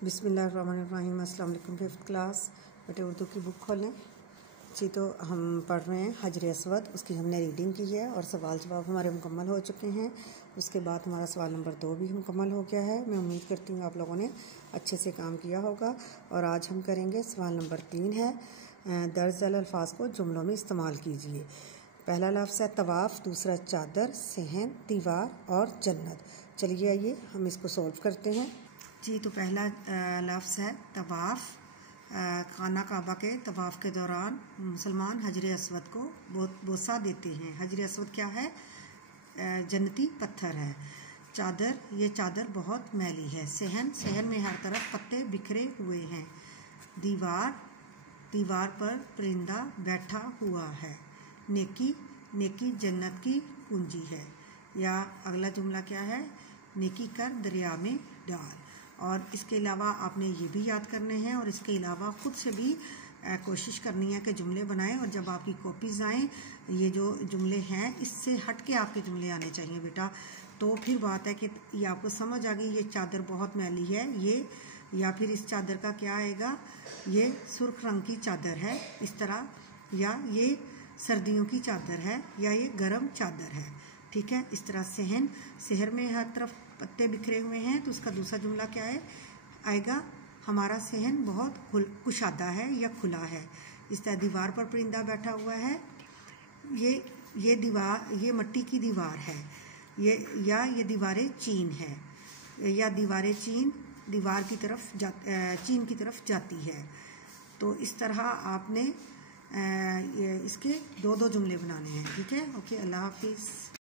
बिस्मिल्लाहिर्रहमानिर्रहीम। अस्सलाम वालेकुम। 5th क्लास बेटे उर्दू की बुक खोलें जी। तो हम पढ़ रहे हैं हजर असवद, उसकी हमने रीडिंग की है और सवाल जवाब हमारे मुकम्मल हो चुके हैं। उसके बाद हमारा सवाल नंबर 2 भी मुकम्मल हो गया है। मैं उम्मीद करती हूँ आप लोगों ने अच्छे से काम किया होगा। और आज हम करेंगे सवाल नंबर 3 है, दर्ज झैल अल्फाज को जुमलों में इस्तेमाल कीजिए। पहला लफ्ज़ है तवाफ़, दूसरा चादर, सहन, दीवार और जन्नत। चलिए आइए हम इसको सॉल्व करते हैं जी। तो पहला लफ्ज़ है तवाफ़। खाना काबा के तवाफ़ के दौरान मुसलमान हजर असवद को बोसा देते हैं। हजर असवद क्या है? जन्नती पत्थर है। चादर, ये चादर बहुत मैली है। सहन, सहन में हर तरफ पत्ते बिखरे हुए हैं। दीवार, दीवार पर परिंदा बैठा हुआ है। नेकी, नेकी जन्नत की कुंजी है। या अगला जुमला क्या है? नेकी कर दरिया में डाल। और इसके अलावा आपने ये भी याद करने हैं और इसके अलावा ख़ुद से भी कोशिश करनी है कि जुमले बनाएं। और जब आपकी कॉपीज़ आएँ, ये जो जुमले हैं इससे हट के आपके जुमले आने चाहिए बेटा। तो फिर बात है कि ये आपको समझ आ गई, ये चादर बहुत मैली है ये, या फिर इस चादर का क्या आएगा? ये सुर्ख रंग की चादर है इस तरह, या ये सर्दियों की चादर है, या ये गर्म चादर है। ठीक है, इस तरह सहन, शहर में हर तरफ पत्ते बिखरे हुए हैं, तो उसका दूसरा जुमला क्या है आएगा? हमारा सहन बहुत कुशादा है या खुला है। इस तरह दीवार पर परिंदा बैठा हुआ है। ये दीवार, ये मट्टी की दीवार है। ये दीवारें चीन है, या दीवारें चीन दीवार की तरफ चीन की तरफ जाती है। तो इस तरह आपने इसके दो जुमले बनाने हैं। ठीक है, ओके, अल्लाह हाफिज़।